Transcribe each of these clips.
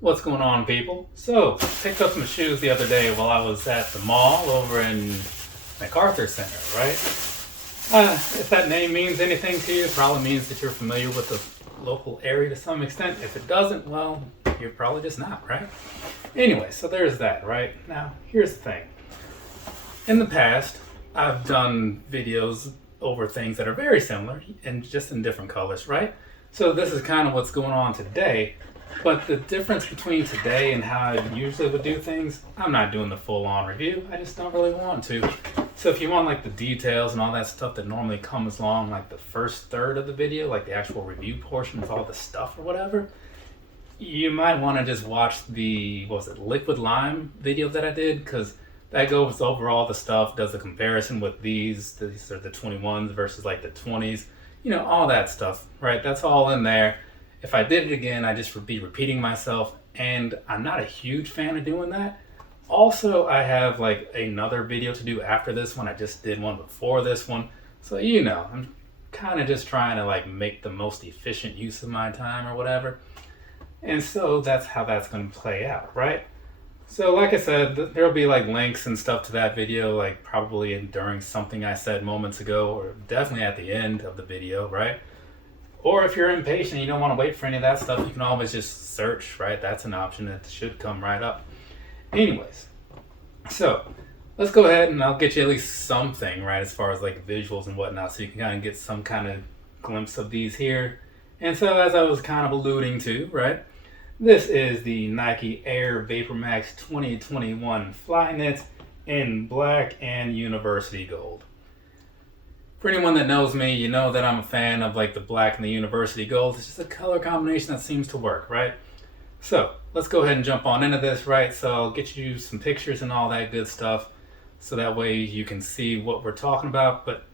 What's going on, people? So, picked up some shoes the other day while I was at the mall over in MacArthur Center, right? If that name means anything to you, it probably means that you're familiar with the local area to some extent. If it doesn't, well, you're probably just not, right? Anyway, so there's that, right? Now, here's the thing. In the past, I've done videos over things that are very similar and just in different colors, right? So this is kind of what's going on today. But the difference between today and how I usually would do things, I'm not doing the full-on review. I just don't really want to. So if you want like the details and all that stuff that normally comes along like the first third of the video, like the actual review portion with all the stuff or whatever, you might want to just watch the, what was it, Liquid Lime video that I did, because that goes over all the stuff, does the comparison with these are the 21s versus like the 20s, you know, all that stuff, right? That's all in there. If I did it again, I just would be repeating myself, and I'm not a huge fan of doing that. Also, I have like another video to do after this one. I just did one before this one. So, you know, I'm kind of just trying to like make the most efficient use of my time or whatever. And so that's how that's going to play out, right? So like I said, there'll be like links and stuff to that video, like probably during something I said moments ago, or definitely at the end of the video, right? Or if you're impatient and you don't want to wait for any of that stuff, you can always just search, right? That's an option that should come right up. Anyways, so let's go ahead and I'll get you at least something, right, as far as like visuals and whatnot, so you can kind of get some kind of glimpse of these here. And so as I was kind of alluding to, right, this is the Nike Air Vapormax 2021 Flyknits in black and University Gold. For anyone that knows me, you know that I'm a fan of like the black and the University Gold. It's just a color combination that seems to work, right? So let's go ahead and jump on into this, right? So I'll get you some pictures and all that good stuff, so that way you can see what we're talking about. But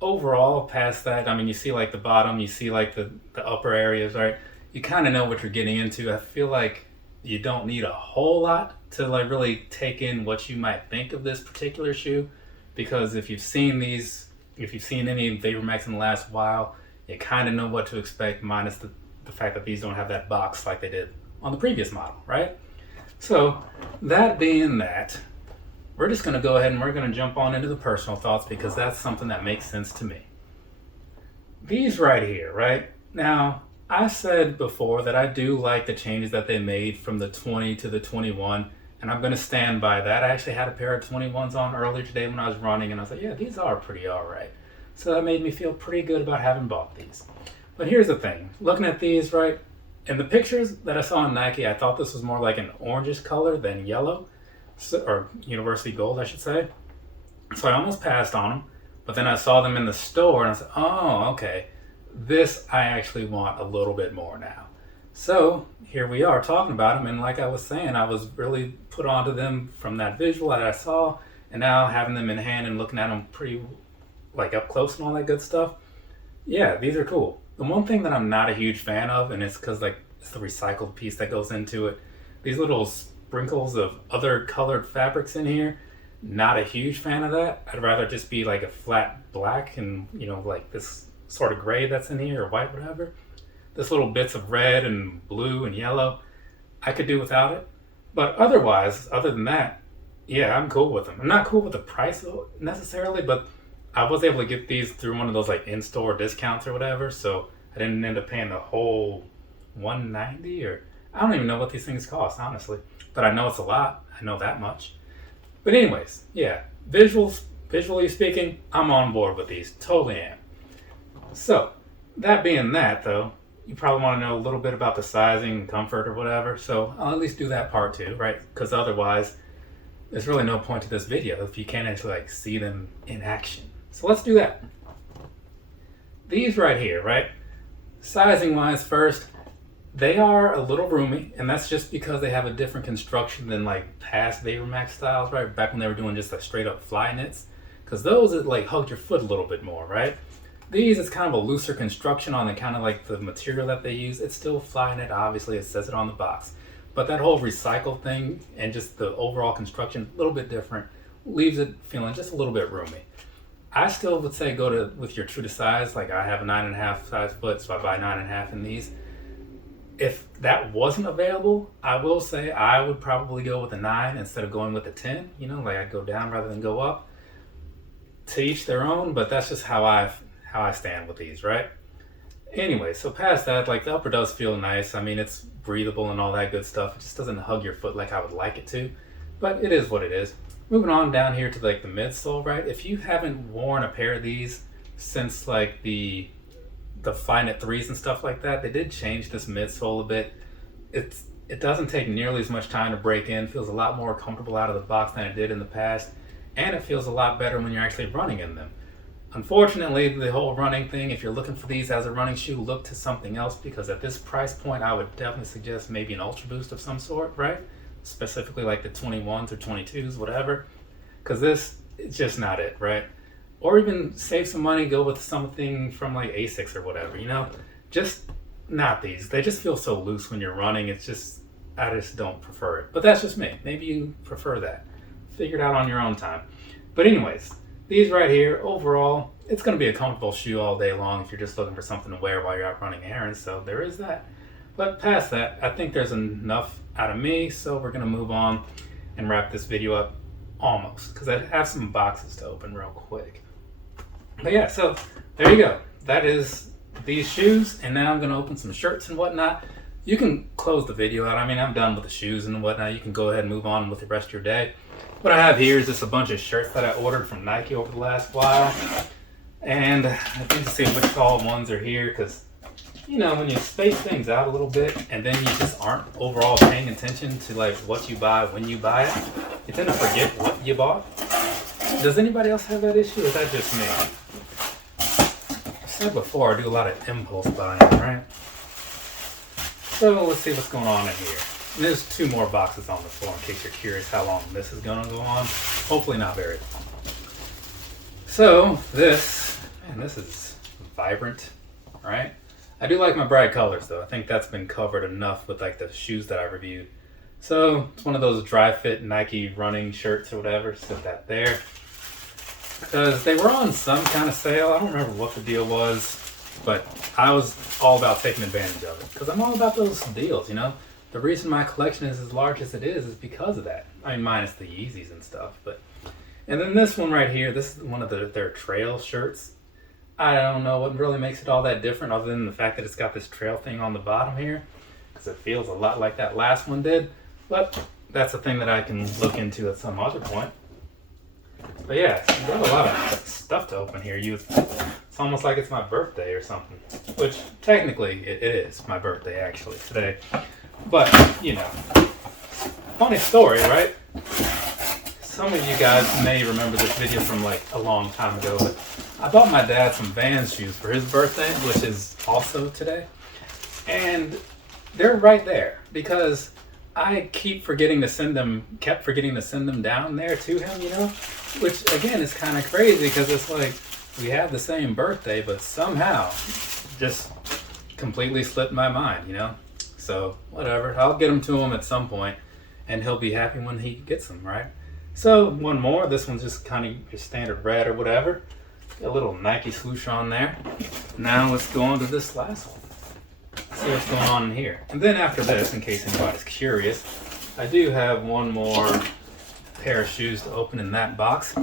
overall, past that, I mean, you see like the bottom, you see like the upper areas, right? You kind of know what you're getting into. I feel like you don't need a whole lot to like really take in what you might think of this particular shoe, because if you've seen any Vapormax in the last while, you kind of know what to expect, minus the fact that these don't have that box like they did on the previous model, right? So that being that, we're just going to go ahead and we're going to jump on into the personal thoughts, because that's something that makes sense to me. These right here, right? Now, I said before that I do like the changes that they made from the 20 to the 21, and I'm going to stand by that. I actually had a pair of 21s on earlier today when I was running, and I was like, yeah, these are pretty all right. So that made me feel pretty good about having bought these. But here's the thing. Looking at these, right, in the pictures that I saw on Nike, I thought this was more like an orangish color than yellow, or University Gold, I should say. So I almost passed on them, but then I saw them in the store, and I said, oh, okay, this I actually want a little bit more now. So here we are talking about them, and like I was saying, I was really put onto them from that visual that I saw, and now having them in hand and looking at them pretty like up close and all that good stuff. Yeah, these are cool. The one thing that I'm not a huge fan of, and it's because like it's the recycled piece that goes into it, these little sprinkles of other colored fabrics in here, not a huge fan of that. I'd rather just be like a flat black and, you know, like this sort of gray that's in here, or white, whatever. This little bits of red and blue and yellow, I could do without it. But otherwise, other than that, yeah, I'm cool with them. I'm not cool with the price necessarily, but I was able to get these through one of those like in-store discounts or whatever, so I didn't end up paying the whole $190, or I don't even know what these things cost, honestly. But I know it's a lot. I know that much. But anyways, yeah, visually speaking, I'm on board with these. Totally am. So, that being that, though, you probably want to know a little bit about the sizing and comfort or whatever, so I'll at least do that part too, right? Because otherwise, there's really no point to this video if you can't actually like see them in action. So let's do that. These right here, right? Sizing wise first, they are a little roomy, and that's just because they have a different construction than like past Vapormax styles, right? Back when they were doing just like straight up Flyknits, because those it like hugged your foot a little bit more, right? These is kind of a looser construction on the kind of like the material that they use. It's still Flyknit, obviously it says it on the box, but that whole recycled thing and just the overall construction a little bit different, leaves it feeling just a little bit roomy. I still would say go to with your true to size. Like I have a 9.5 size foot, so I buy 9.5 in these. if that wasn't available, I will say I would probably go with a 9 instead of going with a 10. You know, like I'd go down rather than go up. To each their own, but that's just how I stand with these, right? Anyway, so past that, like the upper does feel nice. I mean, it's breathable and all that good stuff. It just doesn't hug your foot like I would like it to, but it is what it is. Moving on down here to like the midsole, right? If you haven't worn a pair of these since like the Flyknit 3s and stuff like that, they did change this midsole a bit. It doesn't take nearly as much time to break in. Feels a lot more comfortable out of the box than it did in the past, and it feels a lot better when you're actually running in them. Unfortunately, the whole running thing, if you're looking for these as a running shoe, look to something else, because at this price point, I would definitely suggest maybe an Ultra Boost of some sort, right? Specifically like the 21s or 22s, whatever, because this is just not it, right? Or even save some money, go with something from like Asics or whatever, you know? Just not these. They just feel so loose when you're running. It's just, I just don't prefer it. But that's just me. Maybe you prefer that. Figure it out on your own time. But anyways, these right here, overall, it's going to be a comfortable shoe all day long if you're just looking for something to wear while you're out running errands. So there is that. But past that, I think there's enough out of me. So we're going to move on and wrap this video up almost, because I have some boxes to open real quick. But yeah, so there you go. That is these shoes, and now I'm going to open some shirts and whatnot. You can close the video out. I mean, I'm done with the shoes and whatnot. You can go ahead and move on with the rest of your day. What I have here is just a bunch of shirts that I ordered from Nike over the last while. And I need to see which all ones are here, because, you know, when you space things out a little bit and then you just aren't overall paying attention to like what you buy when you buy it, you tend to forget what you bought. Does anybody else have that issue, or is that just me? I said before, I do a lot of impulse buying, right? So let's see what's going on in here. And there's 2 more boxes on the floor in case you're curious how long this is going to go on. Hopefully not very long. So this is vibrant, right? I do like my bright colors though. I think that's been covered enough with like the shoes that I reviewed. So it's one of those dry fit Nike running shirts or whatever. Set that there. Because they were on some kind of sale. I don't remember what the deal was, but I was all about taking advantage of it. Because I'm all about those deals, you know? The reason my collection is as large as it is because of that. I mean, minus the Yeezys and stuff. And then this one right here, this is one of their trail shirts. I don't know what really makes it all that different other than the fact that it's got this trail thing on the bottom here. Because it feels a lot like that last one did. But that's a thing that I can look into at some other point. But yeah, there's a lot of stuff to open here. It's almost like it's my birthday or something. Which, technically, it is my birthday, actually, today. But, you know, funny story, right? Some of you guys may remember this video from like a long time ago, but I bought my dad some Vans shoes for his birthday, which is also today. And they're right there because I kept forgetting to send them down there to him, you know? Which, again, is kind of crazy because it's like we have the same birthday, but somehow just completely slipped my mind, you know? So, whatever. I'll get them to him at some point, and he'll be happy when he gets them, right? So, one more. This one's just kind of your standard red or whatever. Got a little Nike swoosh on there. Now, let's go on to this last one. See what's going on in here. And then after this, in case anybody's curious, I do have one more pair of shoes to open in that box.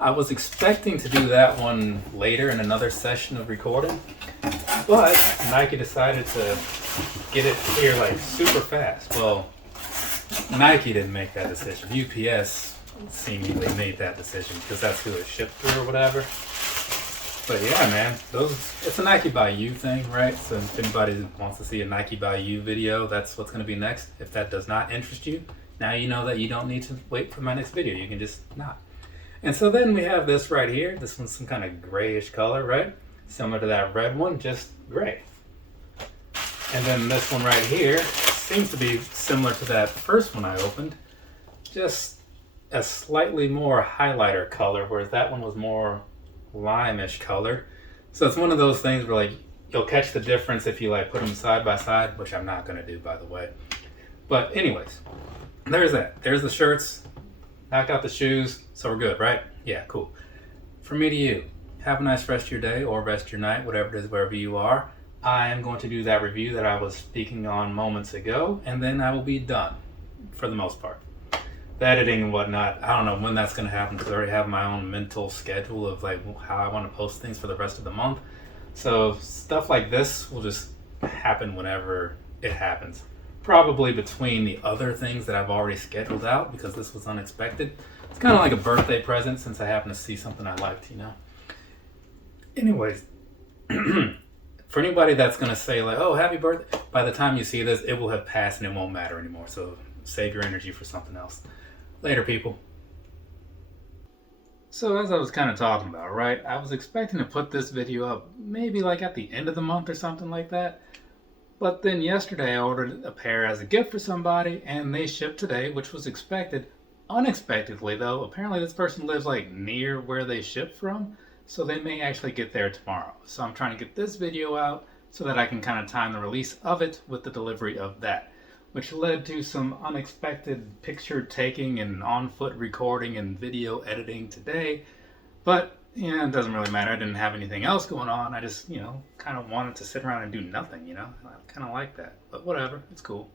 I was expecting to do that one later in another session of recording, but Nike decided to get it here like super fast. Well, Nike didn't make that decision. UPS seemingly made that decision because that's who it shipped through or whatever. But yeah, man, it's a Nike by You thing, right? So if anybody wants to see a Nike by You video, that's what's going to be next. If that does not interest you, now you know that you don't need to wait for my next video. You can just not. And so then we have this right here. This one's some kind of grayish color, right? Similar to that red one, just gray. And then this one right here seems to be similar to that first one I opened. Just a slightly more highlighter color, whereas that one was more lime-ish color. So it's one of those things where like you'll catch the difference if you like put them side by side, which I'm not going to do, by the way. But anyways, there's that. There's the shirts. Knocked out the shoes. So we're good, right? Yeah, cool. From me to you, have a nice rest of your day or rest of your night, whatever it is, wherever you are. I am going to do that review that I was speaking on moments ago, and then I will be done for the most part. The editing and whatnot, I don't know when that's going to happen because I already have my own mental schedule of like how I want to post things for the rest of the month. So stuff like this will just happen whenever it happens. Probably between the other things that I've already scheduled out because this was unexpected. It's kind of like a birthday present since I happened to see something I liked, you know. Anyways, for anybody that's going to say like, oh, happy birthday, by the time you see this, it will have passed and it won't matter anymore. So save your energy for something else. Later, people. So as I was kind of talking about, right, I was expecting to put this video up maybe like at the end of the month or something like that. But then yesterday I ordered a pair as a gift for somebody and they shipped today, which was expected. Unexpectedly though, apparently this person lives like near where they shipped from, so they may actually get there tomorrow. So I'm trying to get this video out so that I can kind of time the release of it with the delivery of that, which led to some unexpected picture taking and on-foot recording and video editing today. But yeah, it doesn't really matter. I didn't have anything else going on. I just, kind of wanted to sit around and do nothing, I kind of like that. But whatever, it's cool.